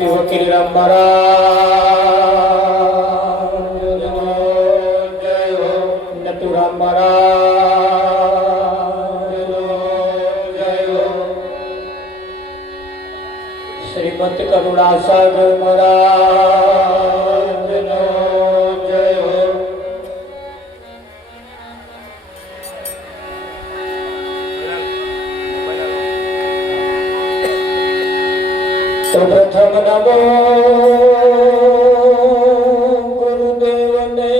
શ્રી વકીલ રામ મહારાજ જય હો, નટુરામ મહારાજ જય હો, શ્રીમદ કરુણાસાગર મહારાજ જય હો. તો પ્રથમ નમો ગુરુદેવને,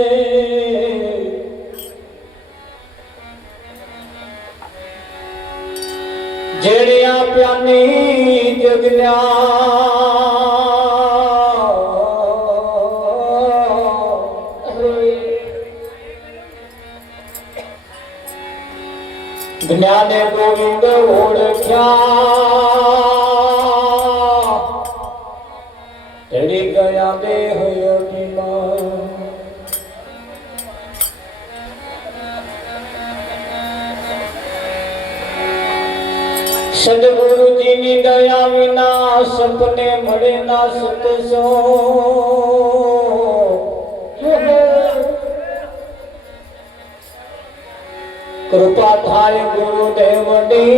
જેણે આપ્યાની જ્ઞાને ગોવિંદ ઓળખ્યા, તેડી ગયા દેહ અભિમાન. સદગુરુજીની દયા વિના સપને મળે ના સત્સંગ. કૃપા થાય ગુરુદેવની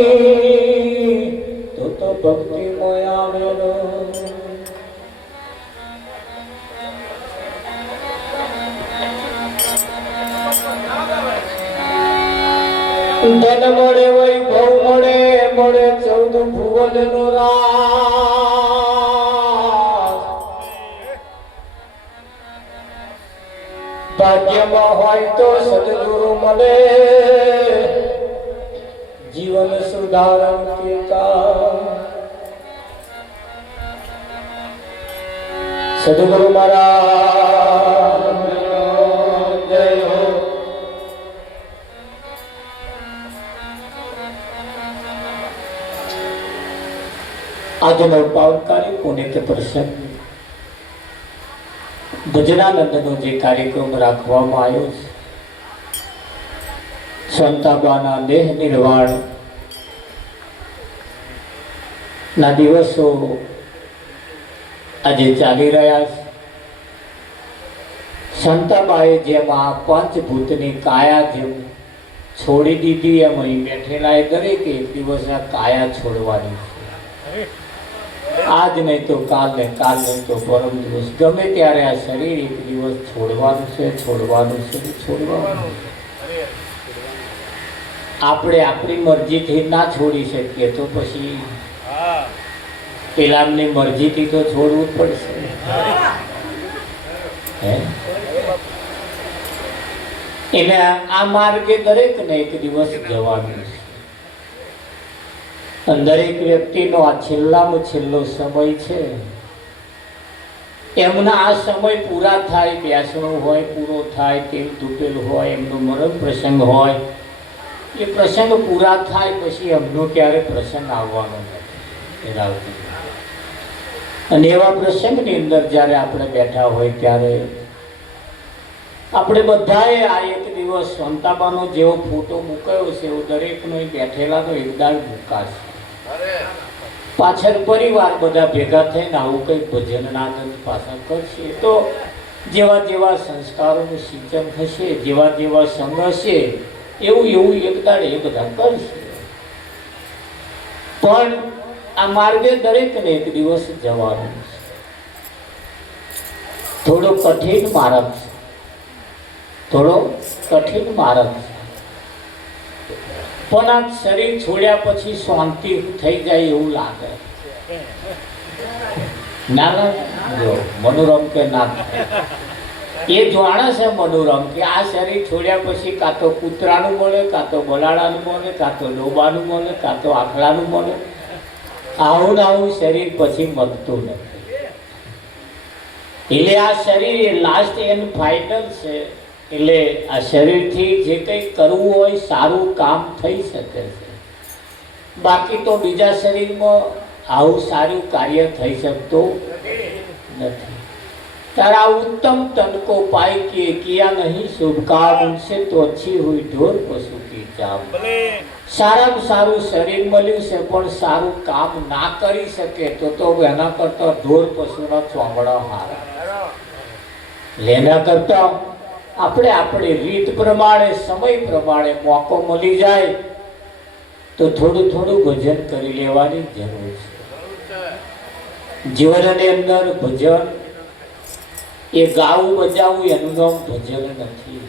તો ભક્તિ મોયા. ધન મળે વૈભવ મળે, મળે 14 ભુવનનો રાજ. ભાગ્યમાં હોય તો સદગુરુ મળે, જીવન સુધારણ કે કામ. સદગુરુ મહારાજ જય હો. આજનો પાવનકારી પુણ્ય પ્રસંગ ભજનાનંદનો જે કાર્યક્રમ રાખવામાં આવ્યો છે, સંતાબાના દેહ નિર્વાણ ના દિવસો આજે ચાલી રહ્યા છે. સંતાબાએ જેમ આ પંચભૂતની કાયા જેમ છોડી દીધી, એમ અહીં બેઠેલા એ દરેક એક દિવસ આ કાયા છોડવાની છે. આજ નહીં તો કાલ ને, કાલ નહીં તો પરમ દિવસ, ગમે ત્યારે આ શરીર એક દિવસ છોડવાનું છે, છોડવાનું છે, છોડવાનું. આપણે આપણી મરજીથી ના છોડી શકીએ તો પછી પેલાની મરજીથી તો છોડવું પડશે. એને આ માર્ગે દરેકને એક દિવસ જવાનું છે. દરેક વ્યક્તિનો આ છેલ્લામાં છેલ્લો સમય છે. એમના આ સમય પૂરા થાય, બેસણો હોય પૂરો થાય, તેલ તૂટેલ હોય, એમનો મરણ પ્રસંગ હોય, એ પ્રસંગ પૂરા થાય પછી એમનો ક્યારે પ્રસંગ આવવાનો નથી. અને એવા પ્રસંગની અંદર જ્યારે આપણે બેઠા હોય ત્યારે આપણે બધાએ આ એક દિવસ સંતાબાનો જેવો ફોટો મૂકાયો છે એવો દરેકનો બેઠેલાનો એકદાળ મૂકાશે. પાછળ પરિવાર બધા ભેગા થઈને આવું કંઈક ભજનના પાછળ કરશે તો જેવા જેવા સંસ્કારોનું સિંચન થશે, જેવા જેવા સંગ હશે, એવું એવું એકદાળ એ બધા કરશે. પણ આ માર્ગે દરેકને એક દિવસ જવાનું છે. થોડો કઠિન માર્ગ છે, થોડો કઠિન માર્ગ છે. પણ આ શરીર છોડ્યા પછી શાંતિ થઈ જાય એવું લાગે. ના જો મનોરમ કે ના, એ જાણે છે મનોરમ કે આ શરીર છોડ્યા પછી કાં તો કૂતરાનું મળે, કાં તો બલાડાનું મળે, કાં તો ડોબાનું મળે, કાં તો આખલાનું મળે. આવું ને આવું શરીર પછી મળતું નથી. એટલે આ શરીર એ લાસ્ટ એન્ડ ફાઇનલ છે. એટલે આ શરીરથી જે કંઈ કરવું હોય સારું કામ થઈ શકે છે. બાકી તો બીજા શરીરમાં આવું સારું કાર્ય થઈ શકતું નથી. तारा उत्तम तन को पाई किए किया नहीं शुभ काम, उनसे तो अच्छी हुई ढोर पशु की चाव। સારામાં સારું શરીર મળ્યું છે પણ સારું કામ ના કરી શકે તો એના કરતા ઢોર પશુના ચોંગડા હારા. લેના કરતા આપણે આપણી રીત પ્રમાણે સમય પ્રમાણે મોકો મળી જાય તો થોડું થોડું ભજન કરી લેવાની જરૂર છે. જીવનની અંદર ભજન એ ગાવું બજાવવું એનું નામ ભજન નથી.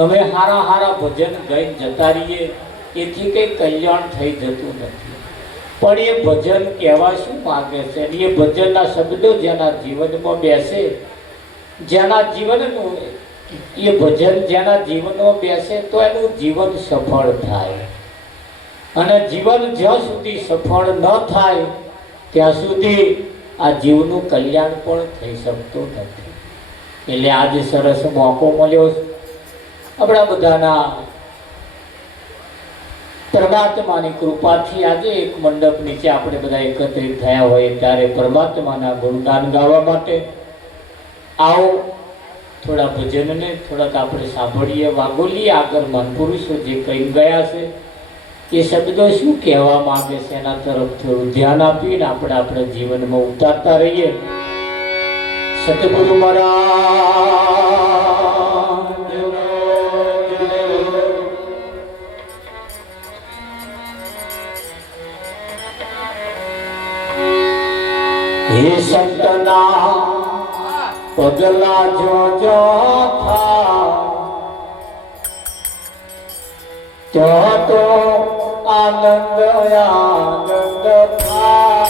અમે હારા હારા ભજન ગાઈને જતા રહીએ એથી કંઈ કલ્યાણ થઈ જતું નથી. પણ એ ભજન કહેવા શું માગે છે? એ ભજનના શબ્દો જેના જીવનમાં બેસે, જેના જીવનનું એ ભજન જેના જીવનમાં બેસે તો એનું જીવન સફળ થાય. અને જીવન જ્યાં સુધી સફળ ન થાય ત્યાં સુધી આ જીવનું કલ્યાણ પણ થઈ શકતું નથી. એટલે આજે સરસ મોકો મળ્યો આપણા બધાના પરમાત્માની કૃપાથી આજે એક મંડપ નીચે આપણે બધા એકત્રિત થયા હોય ત્યારે પરમાત્માના ગુણગાન ગાવા માટે આવો. થોડા ભજનને થોડાક આપણે સાંભળીએ, વાગોલીએ. આગળ મહાપુરુષો જે કહી ગયા છે એ શબ્દો શું કહેવા માંગે છે એના તરફ થોડું ધ્યાન આપીને આપણે આપણા જીવનમાં ઉતારતા રહીએ. સતગુરુ મહારાજ હે સંતના પગલા જો જો થા તો આનંદ આનંદ થાય.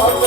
Thank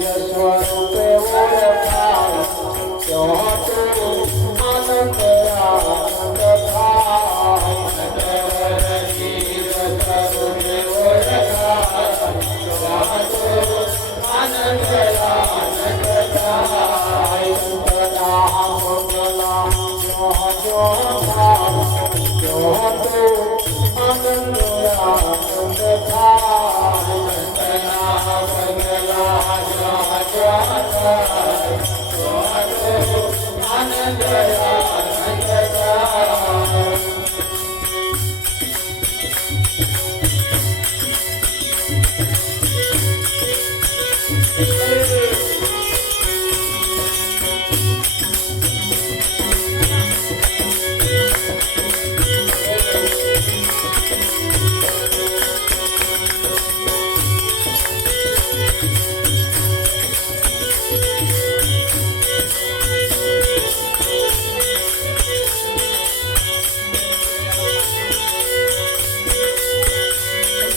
you.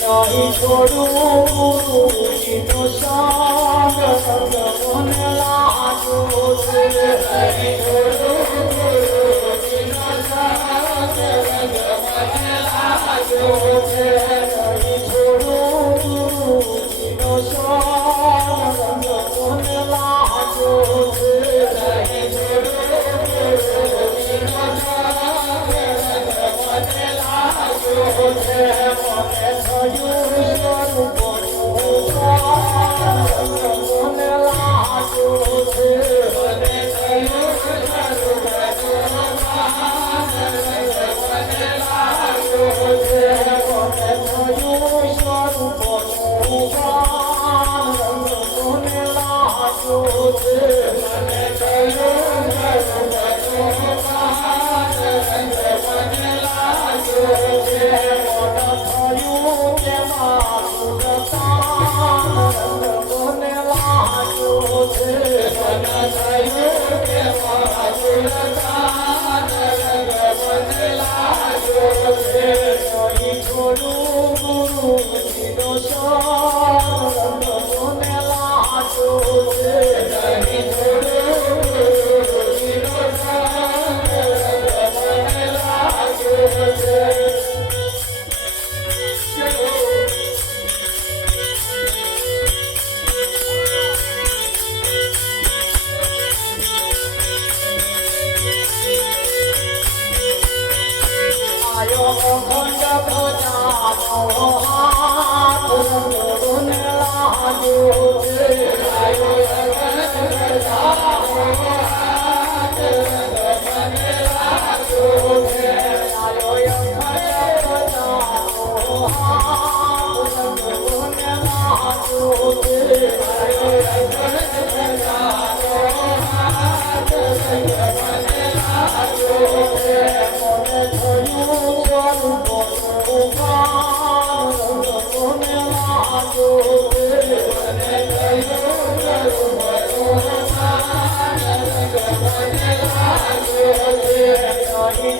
નહીં છોડું ગુરુજીનો સંગ મને લાગો છે નહીં છોડું ગુરુજીનો સંગ મને લાગો છે નહીં છોડું ગુરુજીનો સંગ મને લાગો છે નહીં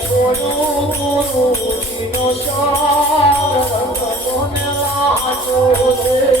છોડું ગુરુજીનો સંગ મને લાગો છે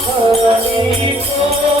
Thank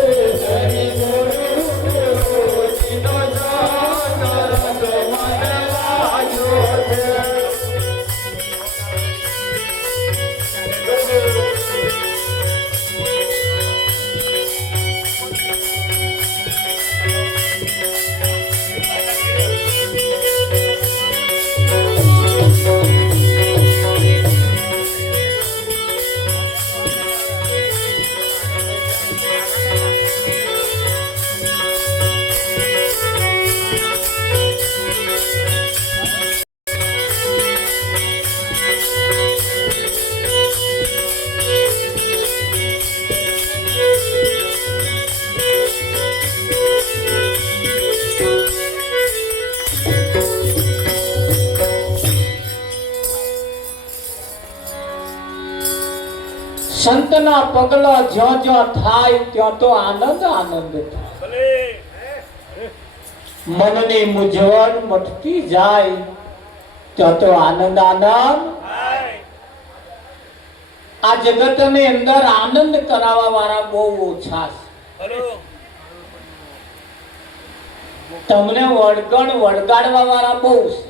you. સંતના પગલા જ્યાં જ્યાં થાય ત્યાં તો આનંદ આનંદ થાય. મનની મૂંઝવણ મટતી જાય ત્યાં તો આનંદ આનંદ. આ જગતની અંદર આનંદ કરાવવા વાળા બહુ ઓછા છે. તમને વળગાડવા વાળા બહુ છે,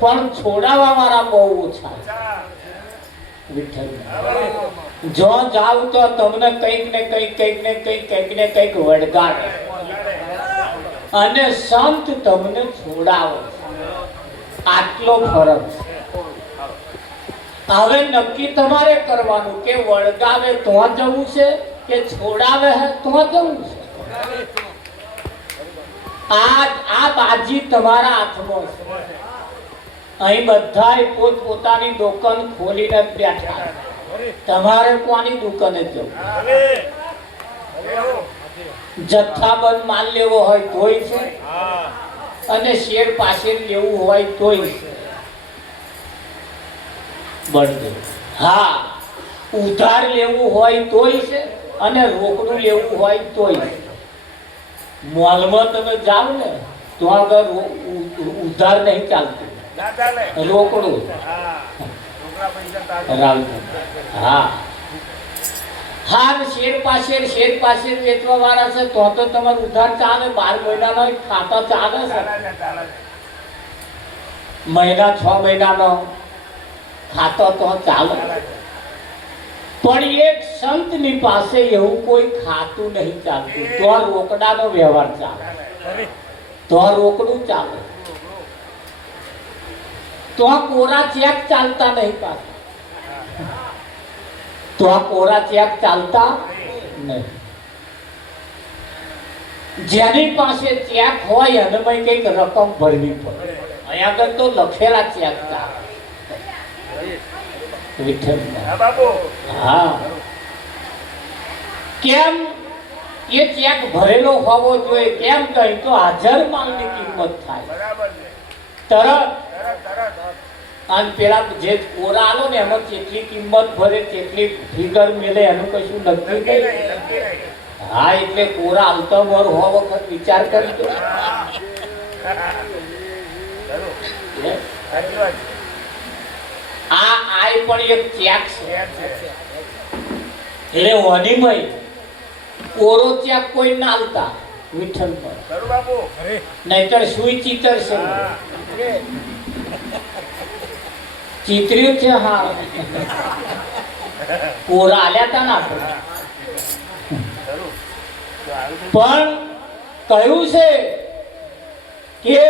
પણ છોડાવવા વાળા બહુ ઓછા છે. જો જાવ તો તમને કંઈક ને કંઈક વળગાડે, અને સંત તમને છોડાવે. આટલો ફરક છે. હવે નક્કી તમારે કરવાનું કે વળગાવે તો જવું છે કે છોડાવે તો જવું છે. આ બાજી તમારા હાથમાં છે. અહીં બધાય પોતપોતાની દુકાન ખોલીને બેઠા. તમારે કોની દુકાને જવું? જથ્થાબંધ માલ લેવો હોય તોય છે, અને શેર પાસે લેવું હોય તોય છે. હા, ઉધાર લેવું હોય તોય છે, અને રોકડું લેવું હોય તોય છે. મોલમાં તમે જાઓ ને તો આગળ ઉધાર નહીં ચાલતું, રોકડું. હા હા, શેર પાસે વેચવા વાળા છે તો તમારું ઉધાર ચાલે. 12 મહિનાનો ખાતા ચાલે છે, મહિના 6 મહિનાનો ખાતો તો ચાલે. પણ એક સંતની પાસે એવું કોઈ ખાતું નહીં ચાલતું. તો રોકડાનો વ્યવહાર ચાલે, તો રોકડું ચાલે, તો કોરા ચેક ચાલતા નહીં પાસે. તો કોરા ચેક ચાલતા નહીં. જેની પાસે ચેક હોય અને કઈક રકમ ભરવી પડે. અહીંયા આગળ તો લખેલા ચેક ચાલે. હા, કેમ એ ચેક ભરેલો હોવો જોઈએ? કેમ કહી તો હાજર માલની કિંમત થાય તરત. અને પેલા જે કોરા આલો ને એમાં કેટલી કિંમત ભરે, કેટલી ફિગર મેલે એનું કશું નક્કી નહીં. હા, એટલે કોરા આલતો મોર હો વખત વિચાર કરજો. આ પણ એક ચેક છે. એટલે ઓનીમય કોરો ચેક કોઈ ના આલતા વિઠ્ઠલ પર, નહીતર સુઈ ચિતર છે. ચિત્ર્યું છે. હા, કોરા આલ્યા તા ના, પણ કહ્યું છે કે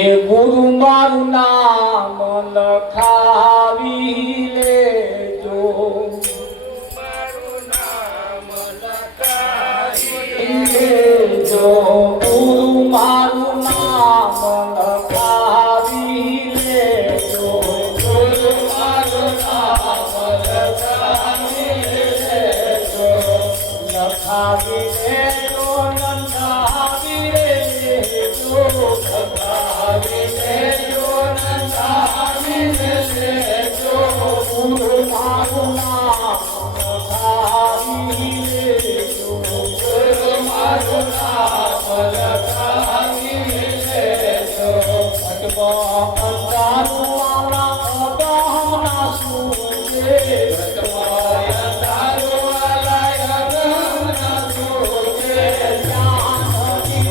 એ ગુરુ મારું નામ લખાવી લેજો, ગુરુ મારું નામ લખાવી લેજો, ગુરુ મારું નામ લખાવી લેજો, લખાવી લેજો, લખાવી લેજો, લખાવી લેજો, લખાવી લેજો, ગુરુ મારું નામ લખાવી લેજો, ગુરુ મારું નામ લખાવી લેજો. અંધારું વાળા અગાહના સૂજે, અંધારું વાળા અગાહના સૂજે, જ્ઞાનની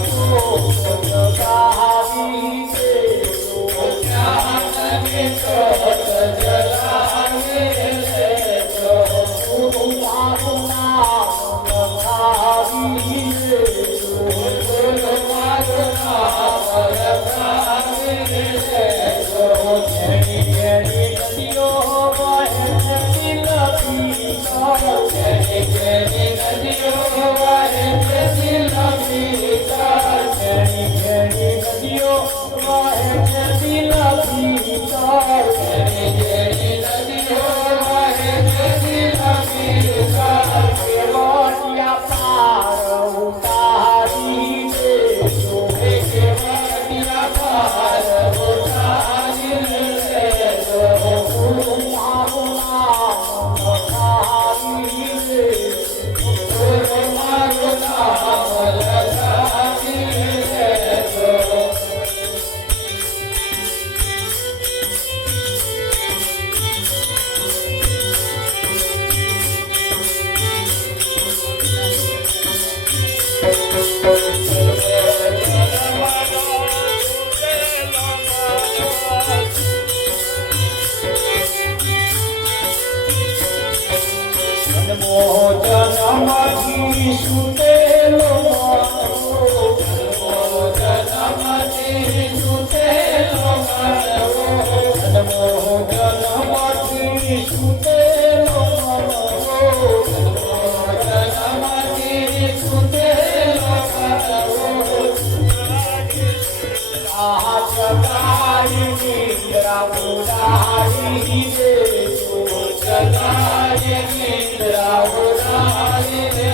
સુતેલો માનવો જન્મથી સુતેલો માનવો જન્મથી સુતેલો માનવો જન્મથી સુતેલો માનવો આ સદાય નિદ્રા ઉડાડી દે સદાય નિદ્રા ઉડાડી દે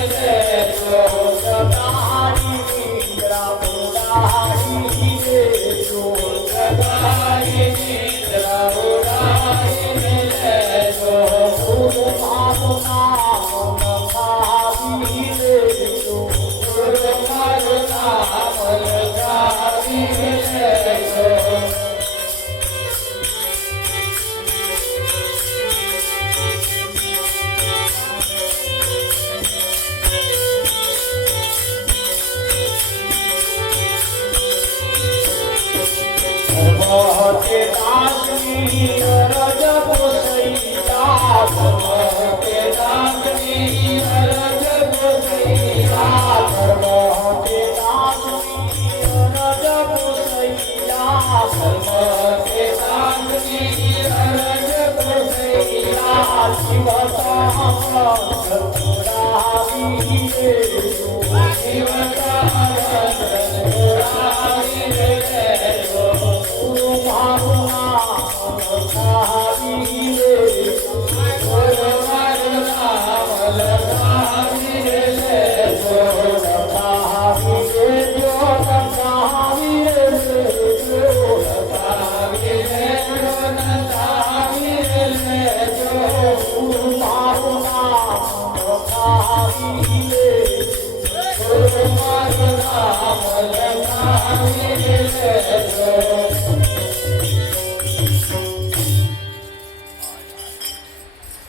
સદાય નિદ્રા ઉડાડી દે સદાય નિદ્રા ઉડાડી દે ગુરુ મારું નામ લખાવી દે ગુરુ મારું નામ લખાવી દે के दासनी रज गोसैया के दासनी रज गोसैया के दासनी रज गोसैया के दासनी रज गोसैया शिव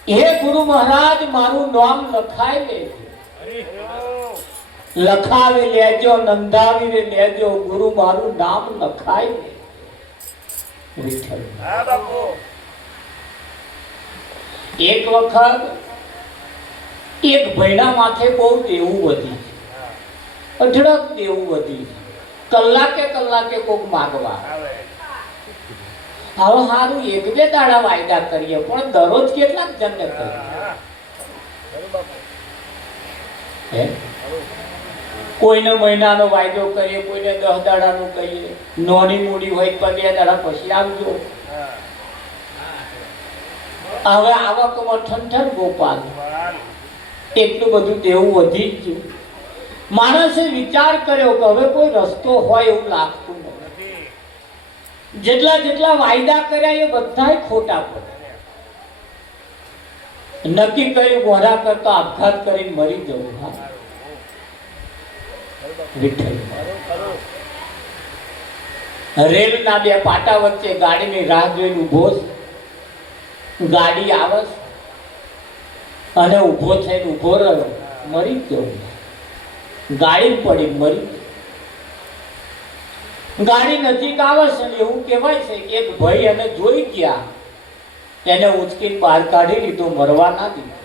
हे गुरु महाराज मारू नाम लखाई ले लखावी लेजो नंदावी रे लेजो गुरु मारू नाम लखाई ले विठ्ठल हां बापू एक वखत एक भैणा माथे बहुत देવું વધી અઢળક દેવું વધી કલાકે કલાકે કોક માગવા આવે હવે હારું એક બે દાડા વાયદા કરીએ પણ દરરોજ કેટલાક જણને કરીએ કોઈને મહિનાનો વાયદો કરીએ કોઈને 10 દાડાનો કહીએ નોની મૂડી હોય તો 2 દાડા પછી આવજો હવે આવકમાં ઠંઠન ગોપાલ એટલું બધું દેવું વધી ગયું માણસે વિચાર કર્યો કે હવે કોઈ રસ્તો હોય એવું લાગતું નથી જેટલા જેટલા વાયદા કર્યા એ બધાય ખોટા પડે નક્કી કર્યું ગોરા કરતા આપઘાત કરીને મરી જવું વિઠ્ઠલ રેલના બે પાટા વચ્ચે ગાડીની રાહ જોઈને ઊભો ગાડી આવે અને ઊભો થઈને ઊભો રહ્યો મરી ગયો ગાડી પડી મરી ગાડી નજીક આવે છે એવું કહેવાય છે કે એક ભાઈ એને જોઈ ગયા એને ઉચકીને બહાર કાઢી લીધો મરવા ના દીધો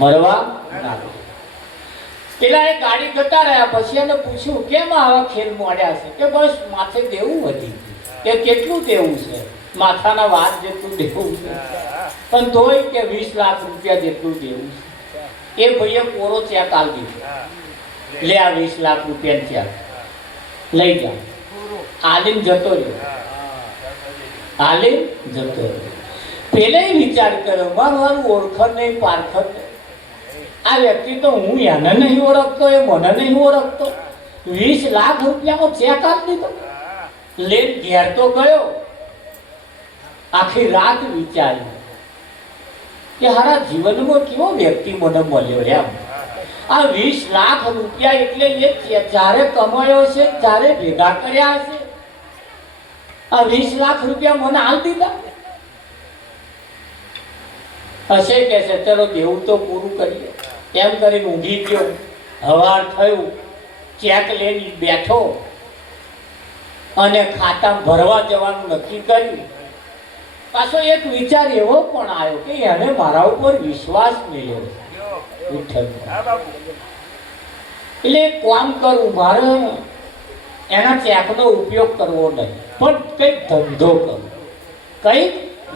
મરવા ના દીધો પેલા એ ગાડી જતા રહ્યા પછી એને પૂછ્યું કેમ આવા ખેલ મોડ્યા છે કે બસ માથે દેવું વધી કે કેટલું દેવું છે માથાના વાત જેટલું દેવું છે પણ તોય કે 20 લાખ રૂપિયા જેટલું દેવું છે એ ભાઈએ કોરો ચેક આલી દીધો લે આ 20 લાખ રૂપિયા ચેક લઈ જા આલીને જતો રહ્યો આલી જતો રહ્યો પેલે વિચાર કર્યો મારું ઓળખણ નહીં પારખણ આ વ્યક્તિ તો હું એને નહીં ઓળખતો એ મને નહીં ઓળખતો 20 લાખ રૂપિયાનો ચેક આપી દીધો લે ઘેર તો ગયો આખી રાત વિચાર્યું કે હારા જીવનમાં કેવો વ્યક્તિ મને મળ્યો એમ આ 20 લાખ રૂપિયા એટલે એ જ્યારે કમાયો છે ત્યારે ભેગા કર્યા છે આ 20 લાખ રૂપિયા મને આલ દીધા હશે કે છે ચલો દેવું તો પૂરું કરીએ એમ કરીને ઊંઘી ગયો હવાર થયું ચેક લઈને બેઠો અને ખાતા ભરવા જવાનું નક્કી કર્યું પાછો એક વિચાર એવો પણ આવ્યો કે એને મારા ઉપર વિશ્વાસ મળ્યો એટલે કામ કરવું મારે એના ચેકનો ઉપયોગ કરવો નહીં, પણ કંઈક ધંધો કરવો, કંઈક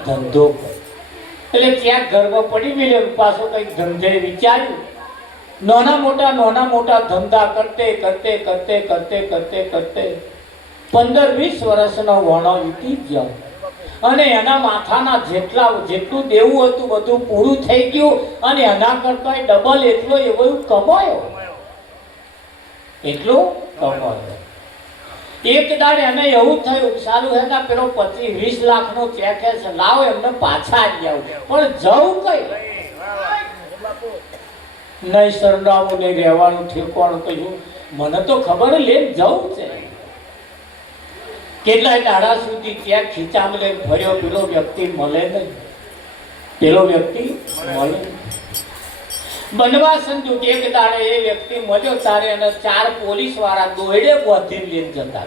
ધંધો કરવો. એટલે ચેક ઘરમાં પડી ગયેલો, પાછો કંઈક ધંધે વિચાર્યું. નાના મોટા ધંધા કરતે 15-20 વર્ષનો વણો વીતી ગયો અને એના માથાના જેટલું દેવું હતું બધું પૂરું થઈ ગયું અને એના કરતા ડબલ એટલો કમાયો. એક દાડે એને એવું થયું, સારું હે ને પેલો 25-20 લાખનો ચેક છે, લાવો એમને પાછા આવી આવું, પણ જવું કઈ નહીં, સરનામું નહીં, રહેવાનું ઠેકવાનું કહ્યું, મને તો ખબર લઈને જવું છે. કેટલાય દાડા સુધી ચેક ખીચામાં લઈને ફર્યો, પેલો વ્યક્તિ મળે નહીં. બનવા સંજોગ એક દાડે એ વ્યક્તિ મળ્યો, તારે એને 4 પોલીસ વાળા દોયડે બોધીને લઈને જતા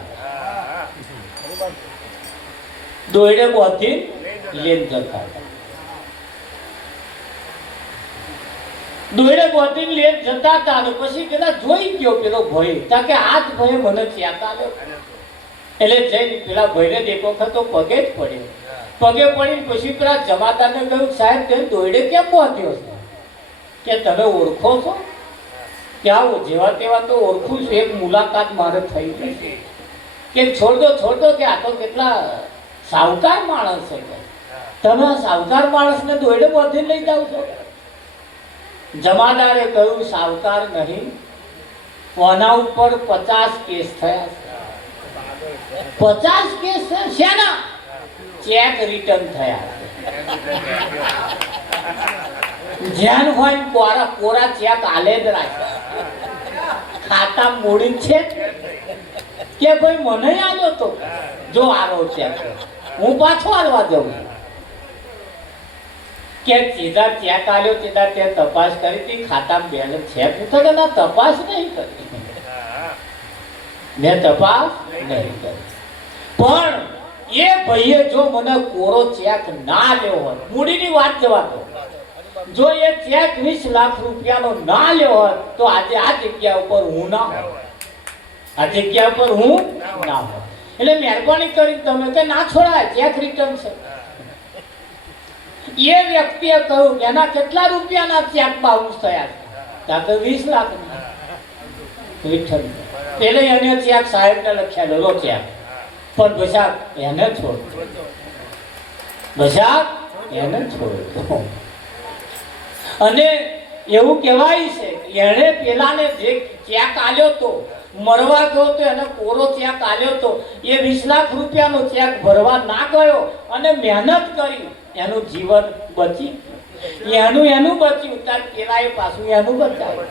હતા. અને પછી પેલા જોઈ ગયો પેલો ભય, તા કે આજ ભય મને ચેક આલ્યો. એટલે જઈને પેલા ભયને એક વખત તો પગે જ પડ્યો. પગે પડીને પછી પેલા જમાદારને કહ્યું, સાહેબ તે દોયડે કેમ બોધ્યો છે? કે તમે ઓળખો છો? કે આવું જેવા તેવા તો ઓળખું છું, એક મુલાકાત મારે થઈ ગઈ. કે છોડ દો કે આ તો કેટલા સાવકાર માણસ છે, તમે આ સાવકાર માણસને દોયડે બોધીને લઈ જાવ છો? જમાદારે કહ્યું, સાવકાર નહીં, કોના ઉપર 50 કેસ થયા છે. 50 કેસ છે શેના? ચેક રિટર્ન થયા. જ્યાં હોય કોરા ચેક આલે જ રાખે, ખાતા મૂડી છે કે ભાઈ મને યાદ હતો, જો આરો ચેક હું પાછો આલવા જાઉં. કે સીધા ચેક આલ્યો, સીધા તે તપાસ કરી હતી, ખાતામાં બેલેન્સ છે પૂછો કે ના, તપાસ નહીં કરી, મેં તપાસ નહીં કરી. પણ એ ભાઈએ જો મને કોરો ચેક ના લેવો હોય, મૂડીની વાત જવા દો, જો એ ચેક 20 લાખ રૂપિયાનો ના લેવો હોય તો આજે આ જગ્યા ઉપર હું ના હોય, એટલે મહેરબાની કરી તમે કે ના છોડાય, ચેક રિટર્ન છે. એ વ્યક્તિએ કહ્યું એના કેટલા રૂપિયાના ચેક બાઉન્સ થયા છે? 20 લાખ રિટર્ન. એટલે એને ચેક સાહેબને લખ્યા ચેક, પણ બસાક એને છોડ. અને એવું કહેવાય છે એને પેલાને જે ચેક આલ્યો તો મરવા ગયો તો એને કોરો ચેક આલ્યો તો, એ 20 લાખ રૂપિયાનો ચેક ભરવા ના ગયો અને મહેનત કરી, એનું જીવન બચી, એનું બચ્યું, તાર પેલાએ પાછું એનું બચાવ્યું.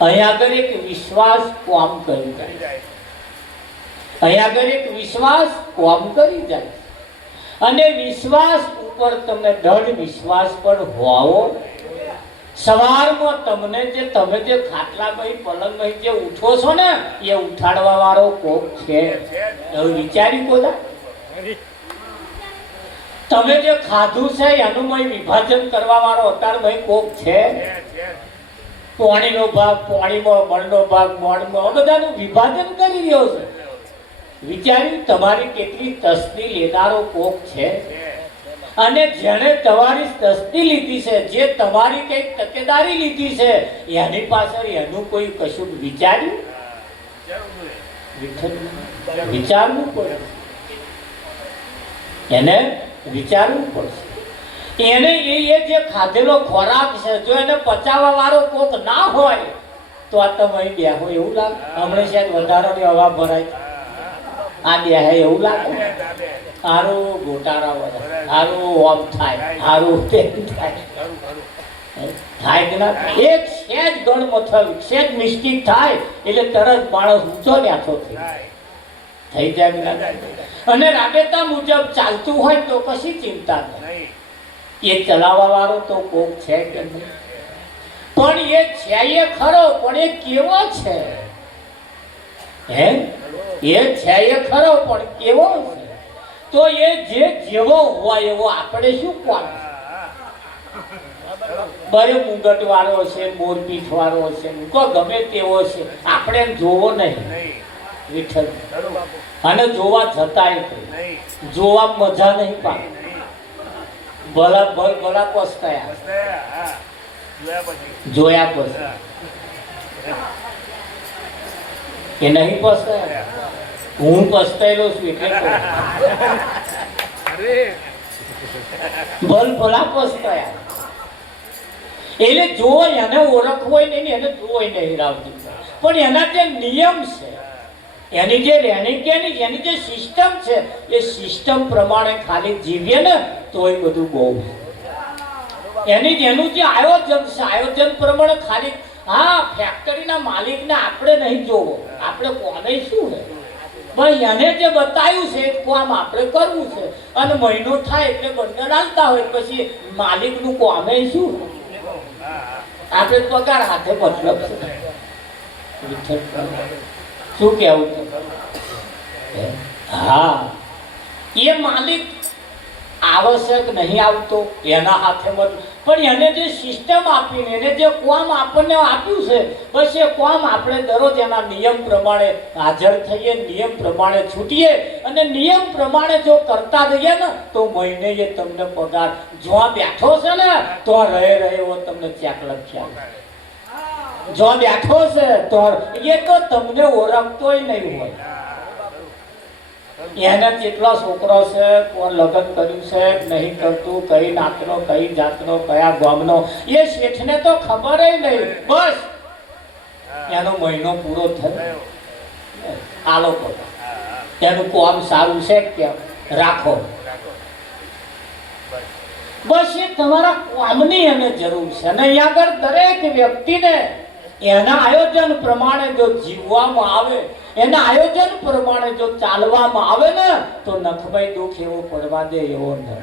અહીં આગળ એક વિશ્વાસ કામ કરી જાય, અને વિશ્વાસ ઉપર તમને દૃઢ વિશ્વાસ પણ હોવો. સવારમાં તમે જે ખાટલામાં પલંગમાં જે ઉઠો છો ને, એ ઉઠાડવા વાળો કોક છે, એવું વિચાર્યું કોદા? તમે જે ખાધું છે એનું વિભાજન કરવા વાળો અત્યારે કોક છે. પાણીનો ભાગ પાણીમાં, મળનો ભાગ મળમાં, બધાનું વિભાજન કરી રહ્યો છે. વિચાર્યું તમારી કેટલી તસ્દી લેનારો કોક છે, અને જેણે તમારી તસ્દી લીધી છે, જે તમારી કઈ તકેદારી લીધી છે, એની પાછળ એનું કોઈ કશું વિચાર્યું? વિચારવું પડે, એને વિચારવું પડશે. એને એ જે ખાધેલો ખોરાક છે, જો એને પચાવવા વાળો કોક ના હોય તો આ તમે અહીં બેહો એવું લાગે. હમણાં શાયદ વધારાની હવા ભરાય, આ બેહે એવું લાગે. સારું ગોટારા વધે, સારું ઓમ થાય, સારું તેમ થાય કે ના? એક સેજ ગણ મથલ, સેજ મિસ્ટેક થાય એટલે તરત માણસ ઊંચો ન્યાચો થઈ જાય. અને રાબેતા મુજબ ચાલતું હોય તો કશી ચિંતા નહીં. એ ચલાવવા વાળો તો કોક છે કે નહીં? પણ એ છે એ ખરો, પણ એ કેવો છે? એ છે એ ખરો, પણ કેવો છે? તો એ જે જેવો હોય એવો આપણે શું કોણ? બરે મુંગટ વાળો છે, મોરપીઠ વાળો છે, કોઈ ગમે તેવો છે, આપણે એમ જોવો નહીં વિઠ્ઠલ. અને જોવા જતાય નહીં, જોવા મજા નહીં પાડતી. ભલા ભલા પસ્તાયા જોયા પછી કે નહીં પસ્તાયા. હું પસ્તાયેલો છું એટલે ભલ ભલા પસ્તાયા. એટલે જો એને ઓળખવો નહીં, એને જોઈ નહીં રાવતી, પણ એના જે નિયમ છે, એની જે રહેણી કેની એની જે સિસ્ટમ છે, એ સિસ્ટમ પ્રમાણે ખાલી જીવીએ ને તો એ બધું બહુ એની એનું જે આયોજન છે, આયોજન પ્રમાણે ખાલી. હા, ફેક્ટરીના માલિકને આપણે નહીં જોવો, આપણે કોને શું છે ભાઈ, એને જે બતાવ્યું છે એ કામ આપણે કરવું છે. અને મહિનો થાય એટલે બંને હાલતા હોય, પછી માલિકનું કામે શું, આપણે પગાર હાથે મતલબ છે. શું કેવું? હા, એ માલિક આવશ્યક નહીં આવતો એના હાથે મતલબ, પણ એને જે સિસ્ટમ આપીને એને જે કામ આપણને આપ્યું છે, બસ એ કામ આપણે દરરોજ એના નિયમ પ્રમાણે હાજર થઈએ, નિયમ પ્રમાણે છૂટીએ, અને નિયમ પ્રમાણે જો કરતા જઈએ ને તો મહિને એ તમને પગાર જ્યાં બેઠો છે ને તો રહે એવો તમને ચેક લખ્યા. જો બેઠો છે તો એ તો તમને ઓળખતોય નહીં હોય. એને કેટલા છોકરો છે, કોણ લગ્ન કર્યું છે નહીં કરતું, કઈ નાતનો, કઈ જાતનો, કયા ગામનો, એ શેઠને તો ખબર નહીં. બસ એનો મહિનો પૂરો થયો, આ લોકો એનું કામ સારું છે કેમ રાખો. બસ એ તમારા કામની એને જરૂર છે. અને અહીંયા આગળ દરેક વ્યક્તિને એના આયોજન પ્રમાણે જો જીવવામાં આવે, એના આયોજન પ્રમાણે જો ચાલવામાં આવે ને તો નખભાઈ દુઃખ એવો પડવા દે એવો નથી.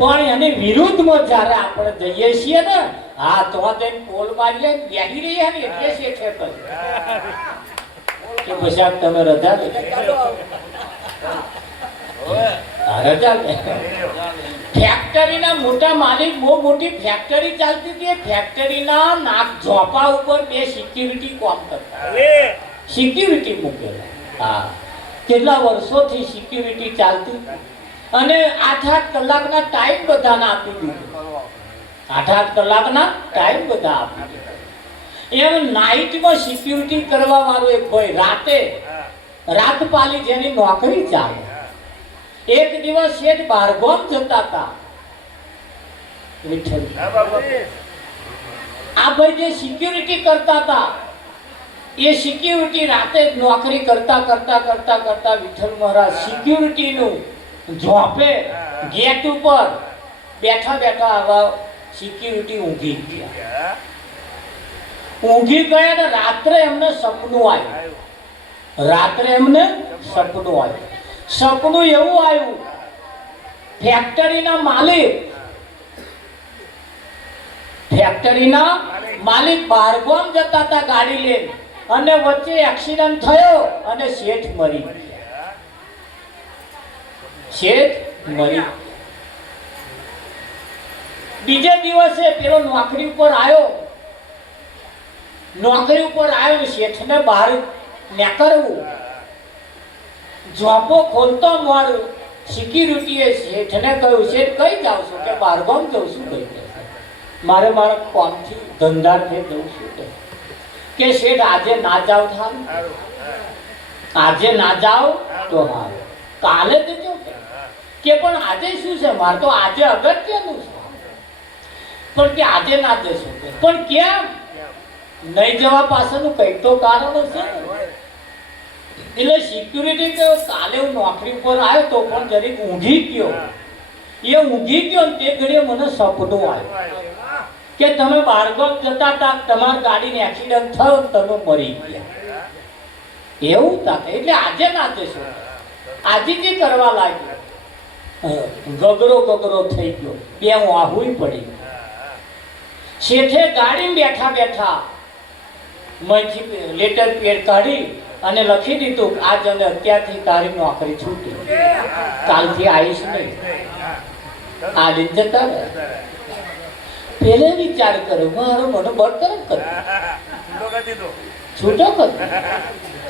પણ એની વિરુદ્ધમાં જ્યારે આપણે જઈએ છીએ ને, હા તો જઈને પોલ મારીએ, બેહી રહીએ ને એટલે શેઠે કે પછી તમે રજા લે, રજા લે. ફેક્ટરીના મોટા માલિક, બહુ મોટી ફેક્ટરી ચાલતી હતી, ફેક્ટરીના નાક ઝોપા ઉપર બે સિક્યુરિટી કામ કરતા, સિક્યુરિટી મૂકેલા. હા, કેટલા વર્ષોથી સિક્યુરિટી ચાલતી, અને 8-8 કલાકના ટાઈમ બધાને આપી દીધો. 8-8 કલાકના ટાઈમ બધા આપી દીધો. એમ નાઇટમાં સિક્યુરિટી કરવા વાળો એક ભાઈ, રાતપાલી જેની નોકરી ચાલે. એક દિવસ શેઠ બારગામ જતા હતા. આ ભાઈ જે સિક્યુરિટી કરતા હતા, એ સિક્યુરિટી રાતે નોકરી કરતા કરતા કરતા કરતા વિઠ્ઠલ મહારાજ સિક્યુરિટી નું ઝોપે ગેટ ઉપર બેઠા બેઠા આવા સિક્યુરિટી ઊંઘી ગયા. ઊંઘી ગયા ને રાત્રે એમને સપનું આવ્યું. રાત્રે એમને સપનું આવ્યું. સપનું એવું આવ્યું, ફેક્ટરીના માલિક બારગામ જતા હતા ગાડી લઈને, અને વચ્ચે એક્સિડન્ટ થયો અને શેઠ મરી ગયા. શેઠ મરી. બીજે દિવસે પેલો નોકરી ઉપર આવ્યો, શેઠને બહાર નીકળવું, જોપો ખોલતો મારું સિક્યુરિટીએ શેઠને કહ્યું, શેઠ કઈ જાવ છો? કે બારગામ જઉં છું. કઈ મારે મારા કામથી ધંધાથી જવું છું. કે શેઠ આજે ના જાવ થામ, આજે ના જાવ તો હા, કાલે જજો. કે પણ આજે શું છે? મારે તો આજે અગત્યનું છે. પણ કે આજે ના જશો. પણ કેમ નહીં જવા પાછળનું કઈ તો કારણ છે. એટલે સિક્યુરિટી કહ્યો, કાલે હું નોકરી પર આવ્યો તો પણ જરીક ઊંઘી ગયો. એ ઊંઘી ગયો ને તે ઘડીએ મને સપનું આવ્યું કે તમે બારગામ જતા હતા, તમારી ગાડીને એક્સિડન્ટ થયો, તમે મરી ગયા. એવું થાય. એટલે આજે ના જશો. આજીજી કરવા લાગ્યો, ગગરો થઈ ગયો, બે હું આહુઈ પડી. શેઠે ગાડી બેઠા બેઠા લેટર પેડ કાઢી અને લખી દીધું, આજ અને અત્યારથી તારી નોકરી છૂટી, કાલથી આવીશ નહીં. આ રીતે જતા પેલે વિચાર કર્યો મારો મને બળતરફ કર્યો, છૂટો કર્યો.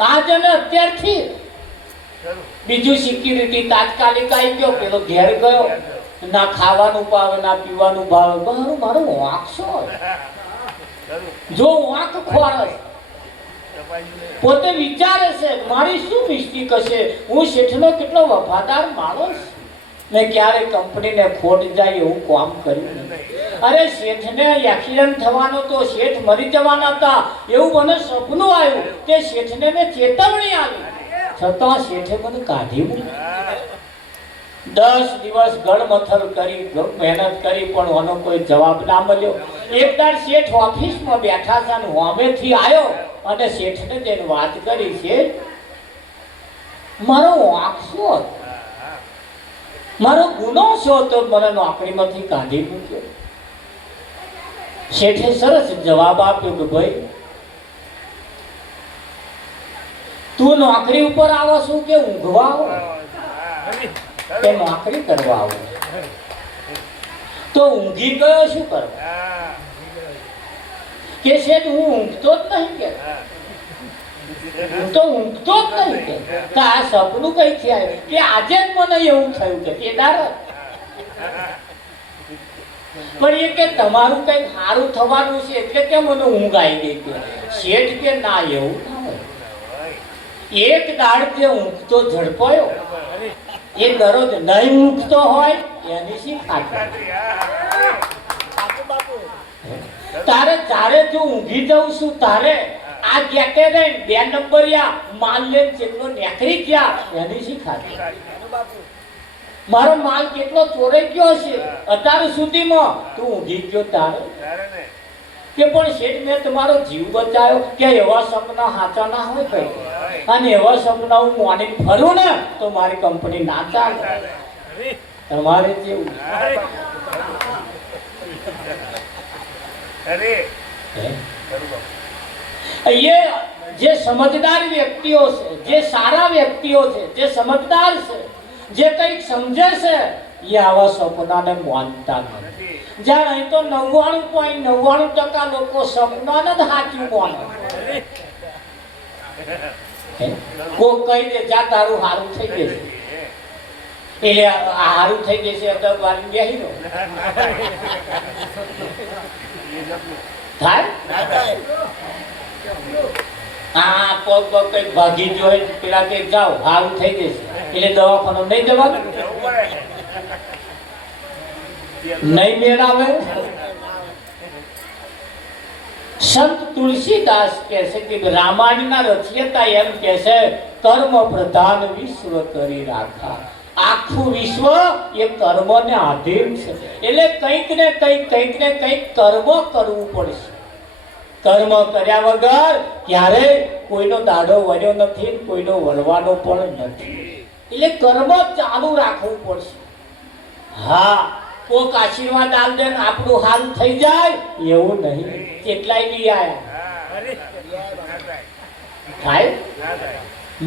આજ અને અત્યારથી બીજું સિક્યુરિટી તાત્કાલિક આવી ગયો, પેલો ઘેર ગયો, ના ખાવાનું ભાવે ના પીવાનું ભાવે, મારો વાંક શું? જો વાંક ખોરસ પોતે વિચારે છે મારી શું મિસ્ટેક હશે, હું શેઠનો કેટલો વફાદાર માણસ, મેં ક્યારે કંપનીને ખોટ જાય એવું કામ કર્યું નહીં. અરે શેઠને એક્સિડન્ટ થવાનો તો શેઠ મરી જવાના હતા એવું મને સપનું આવ્યું, તે શેઠને મેં ચેતવણી આપી, છતાં શેઠે મને કાઢી મૂકી. 10 દિવસ ગળમથલ કરી મહેનત કરી પણ આનો કોઈ જવાબ ના મળ્યો. એક દાડ શેઠ ઓફિસમાં બેઠા હતા ને હોમેથી આવ્યો અને શેઠને જઈને વાત કરી, શેઠ મારો વાંક શું હતો, મારો ગુનો શું હતો, મને નોકરીમાંથી કાઢી મૂક્યો. શેઠે સરસ જવાબ આપ્યો કે ભાઈ તું નોકરી ઉપર આવો છું કે ઊંઘવા આવો કે નોકરી કરવા આવો? તો ઊંઘી ગયો શું કરવા? કે શેઠ હું ઊંઘતો જ નહીં, કે હું તો ઊંઘતો જ નહીં. કે આ સપનું કઈ થયા કે આજે જ મને એવું થયું કે કેદાર પણ એ કે તમારું કઈ સારું થવાનું છે એટલે કે મને ઊંઘ આવી ગઈ. કે શેઠ કે ના એવું ના હોય, એક દાડ જે ઊંઘતો ઝડપાયો એ દરરોજ નહીં ઊંઘતો હોય એની શી ખાતરી? તારે જ્યારે જો ઊંઘી જઉં છું તારે આ ગેટે રહીને 2 નંબરિયા માલ લઈને જેટલો નેકરી ગયા એની શી ખાતરી? મારો માલ કેટલો ચોરાઈ ગયો છે અત્યાર સુધીમાં, તું ઊંઘી ગયો તારે? કે પણ શેઠ મેં તમારો જીવ બચાવ્યો. કે એવા સપના સાચા ના હોય કઈ, અને એવા સપના હું મોર્નિંગ ફરું ને તો મારી કંપની ના ચાલે. તમારે જેવું એ જે સમજદાર વ્યક્તિઓ છે, જે સારા વ્યક્તિઓ છે, જે સમજદાર છે, જે કંઈક સમજે છે એ આવા સપનાને માનતા નથી. જ્યારે અહીં તો 99.99% લોકો સપનાને જ સાચું માને. કોઈ કહી દે જા તારું સારું થઈ જશે એટલે સારું થઈ જશે તો વાળી બેસી રહો થાય. હા પગ કઈક ભાગી જોઈ પેલા કઈક જાઓ સારું થઈ જશે એટલે દવાખાનો નહીં જવાનું, નહીં મેળાવે. સંત તુલસીદાસ કહે છે કે રામાયણના રચયિતા એમ કહે છે કર્મ પ્રધાન વિશ્વ કરી રાખા. આખું વિશ્વ એ કર્મને આધીન છે એટલે કંઈક ને કંઈક કર્મ કરવું પડશે. કર્મ કર્યા વગર ક્યારેય કોઈનો દાડો વર્યો નથી, કોઈનો વળવાનો પણ નથી. એટલે કર્મ ચાલુ રાખવું પડશે. હા કોક આશીર્વાદ આલ દે ને આપણું હાલ થઈ જાય એવું નહીં. કેટલાય લઈ આયા થાય.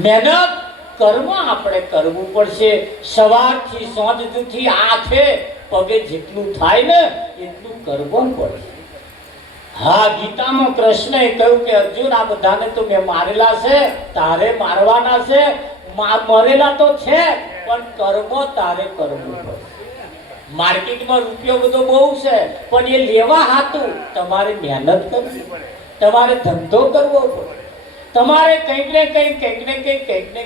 મહેનત કર્મ આપણે કરવું પડશે. સવારથી સાંજ સુધી હાથે પગે જેટલું થાય ને એટલું કરવું પડશે. હા ગીતામાં કૃષ્ણએ કહ્યું કે અર્જુન આ બધાને તો મેં મારેલા છે, તારે મારવાના છે. મરેલા તો છે પણ કર્મ તારે કરવું પડશે. માર્કેટમાં રૂપિયો બધો બહુ છે પણ એ લેવા હાતું તમારે મહેનત કરવી પડે, તમારે ધંધો કરવો પડે, તમારે કંઈક ને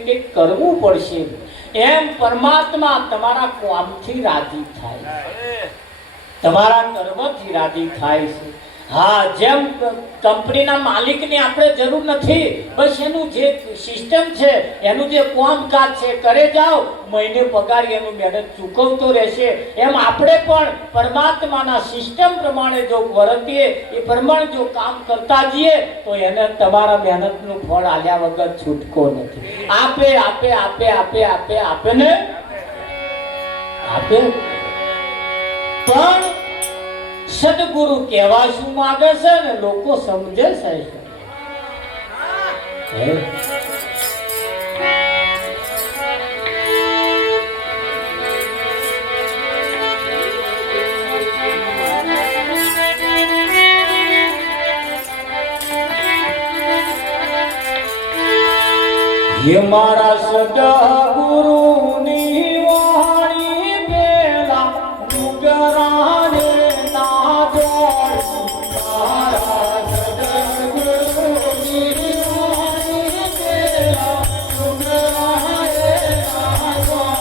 કંઈક કરવું પડશે. એમ પરમાત્મા તમારા કામથી રાજી થાય, તમારા કર્મથી રાજી થાય છે. હા જેમ કંપનીના માલિકની આપણે જરૂર નથી, બસ એનું જે સિસ્ટમ છે એનું જે કામકાજ છે કરે જાઓ, મહિને પગાર એનું મહેનત ચૂકવતો રહેશે. એમ આપણે પણ પરમાત્માના સિસ્ટમ પ્રમાણે જો વર્તીએ, એ પ્રમાણે જો કામ કરતા જઈએ તો એને તમારા મહેનતનું ફળ આલ્યા વગર છૂટકો નથી. આપે આપે આપે આપે આપે આપે ને આપે. પણ સદગુરુ કહેવા શું માંગે છે ને લોકો સમજે છે. હે મારા સદગુરુની વાણી પેલા ડુગરાને ના જોડ મારા સદગુરુની વાણી પેલા ડુગરાને ના જોડ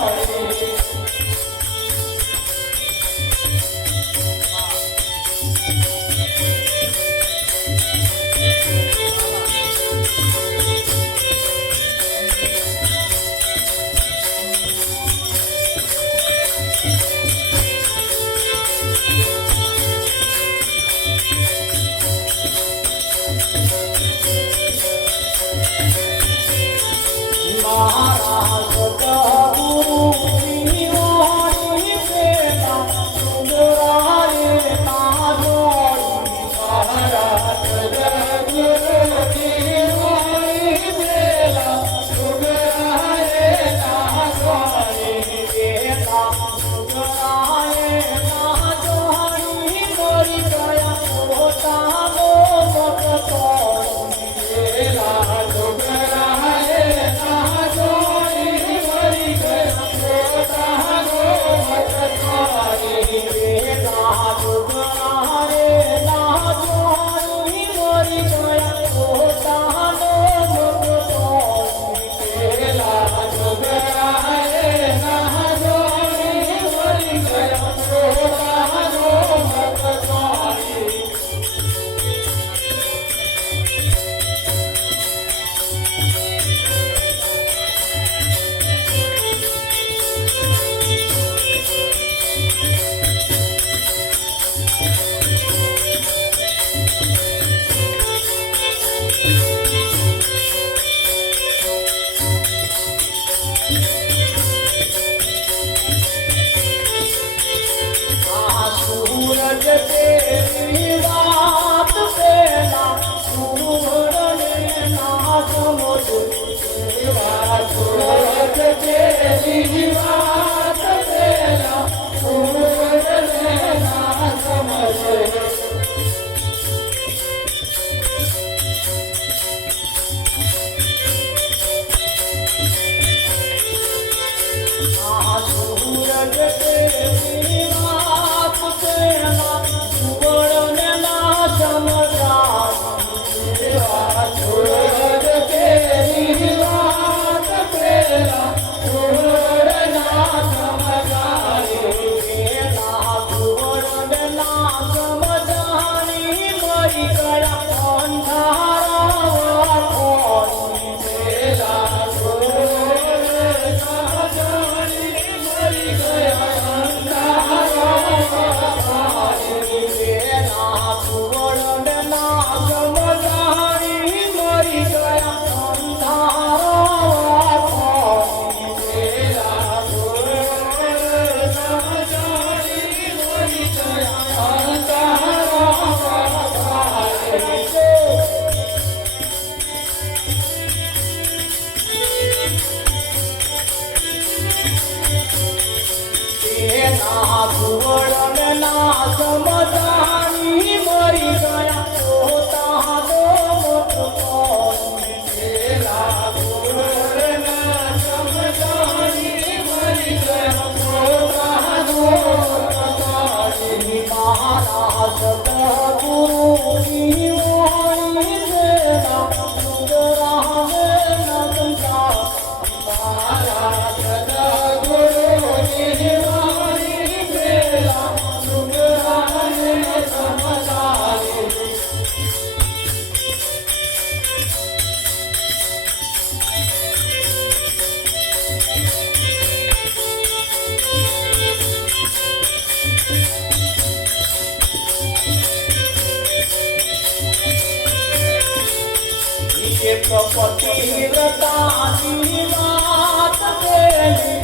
पतिव्रतानी बात केली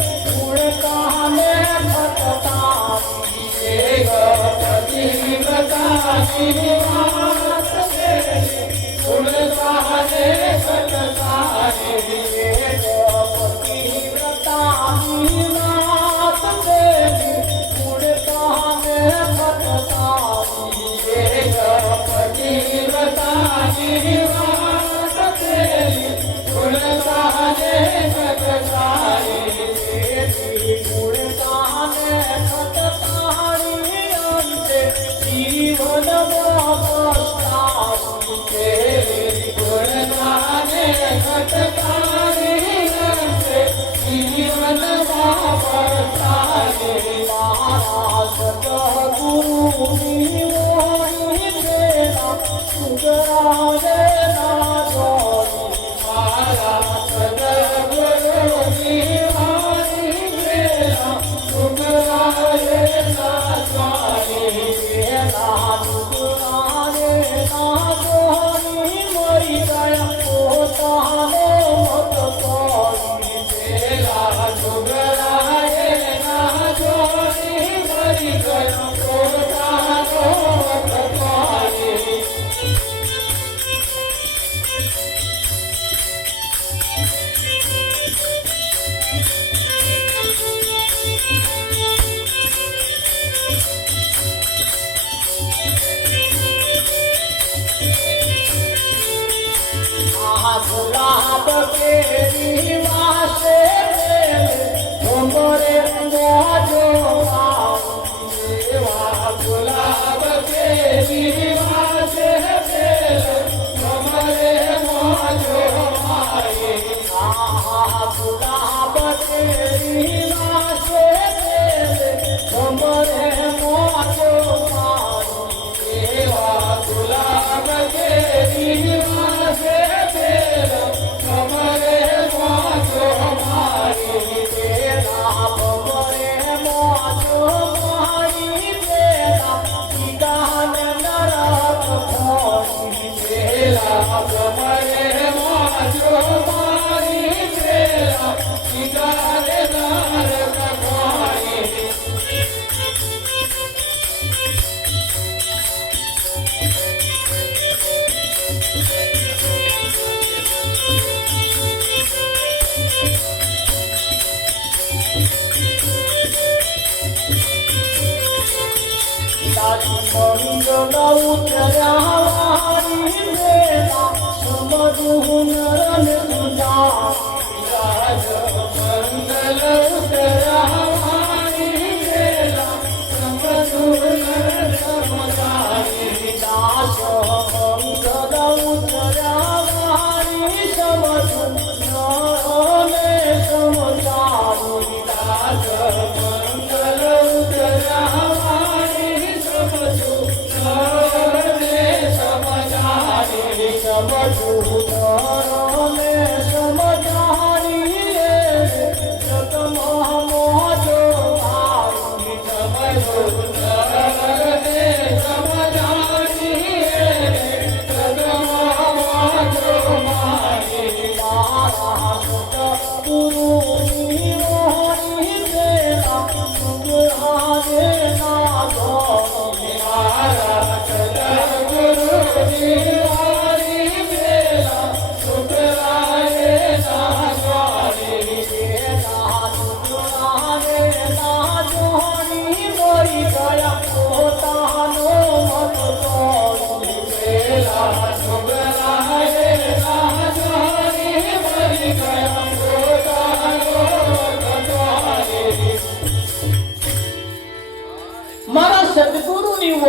उड़काने भटतानी एक पतिव्रतानी बात केली उड़काने भटतानी एक पतिव्रतानी बात केली उड़काने भटतानी एक पतिव्रतानी बात केली उड़काने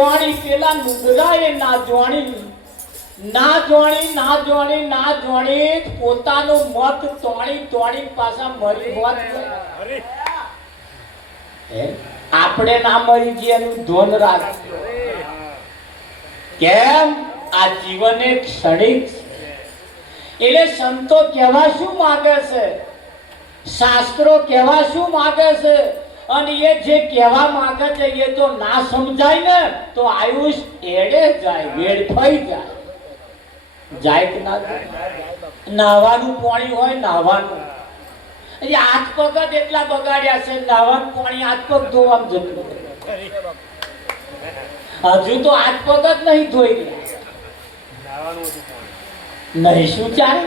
વાણી પેલા નુગરાએ ના જોણી પોતાનો મત તોણી પાછા મરી હોત આપણે ના મરી ગયા એનું ધોન રાખ કેમ આ જીવન એક ક્ષણિક એટલે સંતો કહેવા શું માંગે છે, શાસ્ત્રો કહેવા શું માંગે છે, અને એ જે કહેવા માંગે છે એ તો ના સમજાય ને તો આયુષ એડે જાય, વેડફાઈ જાય કે ના જાય? નાવાનું પાણી હોય, નાવાનું હાથ પગ જ એટલા બગાડ્યા છે, નાવાનું પાણી હાથ પગ ધોવામાં જતું હજુ તો હાથ પગ જ નહીં ધોઈ રહ્યા, નહીં શું ચાલે?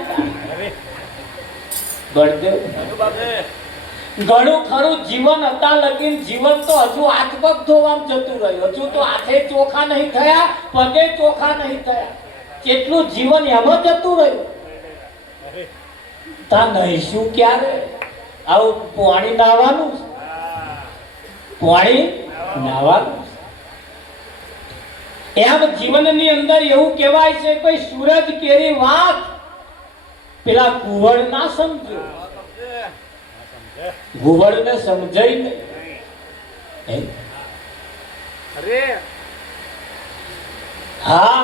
ઘણું ખરું જીવન હતા લગીન જીવન તો હજુ હાથ પગ ધોવામાં જતું રહ્યું, હજુ તો હાથે ચોખા નહીં થયા, પગે ચોખા નહીં થયા, કેટલું જીવન એમાં જતું રહ્યું. તા નહીં શું ક્યારે આવું પાણી નાવાનું, પાણી નાવાનું એમ જીવનની અંદર એવું કહેવાય છે કે સૂરજ કેરી વાત પેલા કુંવર ના સમજ્યો, કુંવરને સમજાય નહીં. હા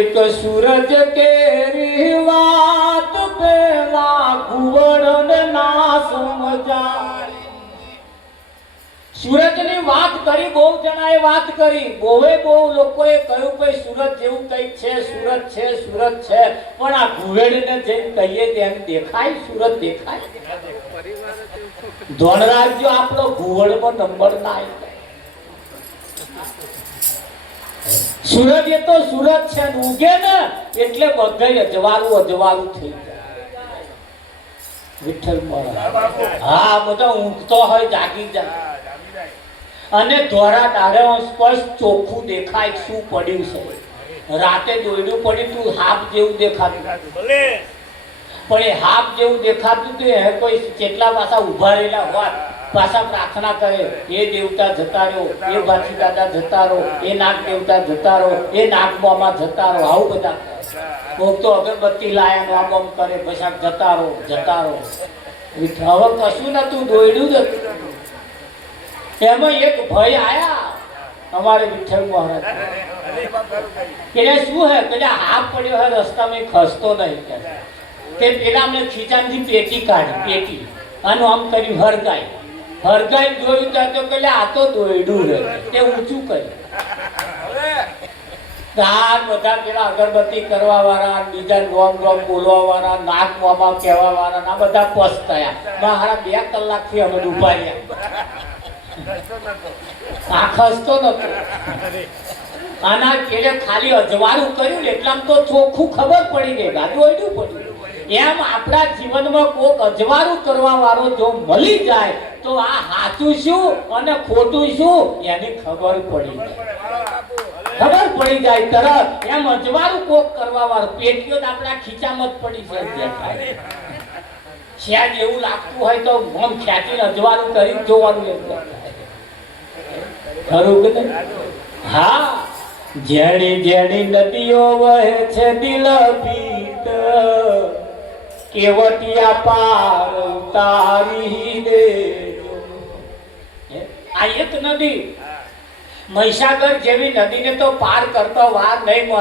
એક સૂરજ કેરી વાત પેલા કુંવરને ના સમજાય. સૂરજની વાત કરી, બહુ જણાએ વાત કરી, બહુ લોકોએ કહ્યું કે સૂરજ જેવું કંઈક છે, સૂરજ છે, સૂરજ છે, પણ આ ઘુવેડને જેમ કહીએ તેમ દેખાય, સૂરજ દેખાય. ધોનરાજ જો આપણો ઘુવડમાં નંબર ના આવ્યો. સૂરજ એ તો સૂરજ છે, ઉગે ને એટલે બધાય અજવાળું અજવાળું થઈ જાય. વિઠ્ઠલ મહારાજ હા બધા ઊંઘતો હોય જાગી જાય અને ધોરા ડાળે સ્પષ્ટ ચોખ્ખું દેખાય શું પડ્યું છે. રાતે દોયડું પડ્યું તું હાફ જેવું દેખાતું, પણ એ હાફ જેવું દેખાતું હતું એ કોઈ કેટલા પાછા ઉભા રહેલા હોત, પાછા પ્રાર્થના કરે, એ દેવતા જતા રહ્યો, એ ભાથી દાદા જતા રહો, એ નાગ દેવતા જતા રહો, એ નાગબામાં જતા રહો, આવું બધા કોક તો અગરબત્તી લાયા આમ કરે, પછી જતા રહો જતા રહો. હવે કશું નતું, દોયડું જ હતું. એમાં એક ભય આયા અમારે વિઠ્ઠલ મહારાજ કે શું હે કે હાફ પડ્યો હે રસ્તામાં ખસતો નહીં કે તે પેલા મેં ખીચામાંથી પેટી કાઢી, પેટી આનું આમ કર્યું, હરગાઈ જોયું તો કે આ તો દોયડું રહે, તે ઊંચું કર્યું. બધા પેલા અગરબત્તી કરવા વાળા, બીજા રોમ બોલવા વાળા, નાક મોમાં કહેવા વાળા, આ બધા પસ થયા. મારા 2 કલાકથી અમે ઉભા રહ્યા, આ ખસતો નતો. આના કેલે ખાલી અજવાળું કર્યું ને એટલામાં તો ચોખ્ખું ખબર પડી ગઈ, દોયડું પડ્યું. એમ આપણા જીવનમાં કોક અજવાળું કરવા વાળો જો મળી જાય તો આ સાચું શું અને ખોટું શું એની ખબર પડી જાય તરત. એમ અજવાળું કોક કરવા વાળો પેટીઓ આપણા ખીચામાં જ પડી જાય. જ્યાં જેવું લાગતું હોય તો મમ ખ્યાતીને અજવાળું કરી જોવાનું એમ ખરું કે નહીં? હા, જેણી જેણી નદીઓ વહે છે દિલ પીત, કેવટિયા પાર ઉતારી દેજો. આ એક નદી મહીસાગર જેવી નદીને તો પાર કરતો વાર નહીં.